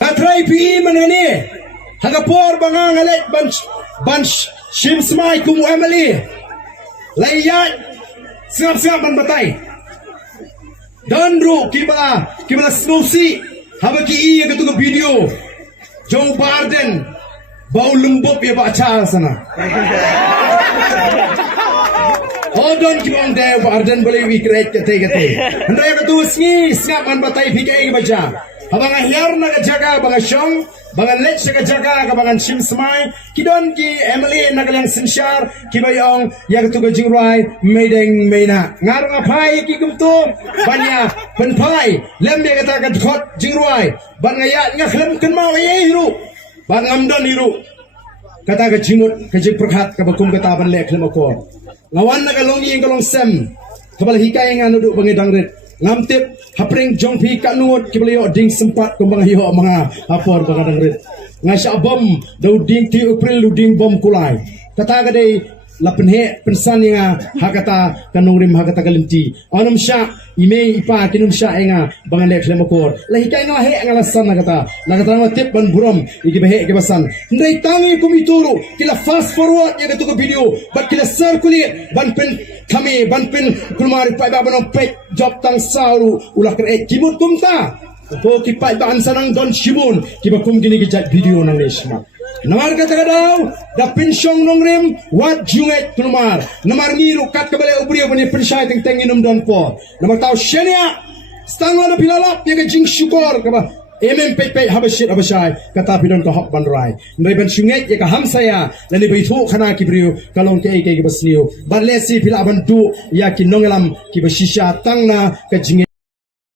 Katray pi man ni. Hagapor bangang alet bunch shim smai kum Emily. Layat siap ban batay. Danro kibala snowsi habaki iya ketu video. Joe Biden bau lembut ya baca sana. Odon kibang de Biden boleh wikret kete. Hendak ketu sini siap ban batay pikai baca. Abang ahyar na kajaga bang syong bang let sa kajaga ka bang sim smai kidon ki Emily nagalang sinshar ki bayong ya ketu ka jingrai medeng mena ngarang apai ki kumtu banya penpai lem ya kata ka khot jingrai ban ngaya ngaklem kan mau ye hiru ban ngamdon hiru kata ka jimut ka jing perkhat ka bakum kata ban le klem ko ngawan na ka longi ka long sem kabal hikai nganu du bangedang ret ngamtip hapring jong pi kat nuot kibali ding sempat kumbang hiyo mga hapor bagadang rit ngasya bom dau ding ti april lu ding bom kulai kata gadai lapen he pensan nga hakata kanungrim hakata kalimti anum sya ime ipa kinum sya nga bangale klemakor lahi kai nga he ngalasan kata ngatip ban buram iki behe ke basan ndai tangi kumituru kila fast forward ya ketu video bat kila circulate ban pen kami ban pen kulmari pa ba banong pek job tang sauru ulah kre kimut kumta ko kipai ban sanang don shimun kibakum gini gejat video nang lesma namar kata daw da pensyong nongrim wat junget kulmar namar ngiru kat kabale ubri bani pensyai teng tenginum don po namar taw shenia stangla na pilalap ya jing syukur kaba pepe habashit habashai kata pidon ka hok bandrai ndai ban syunget ya ka hamsaya lani baitu khana kibriu kalong ke basniu ban lesi pila ban tu ya kinongelam ki basisha tangna ka jing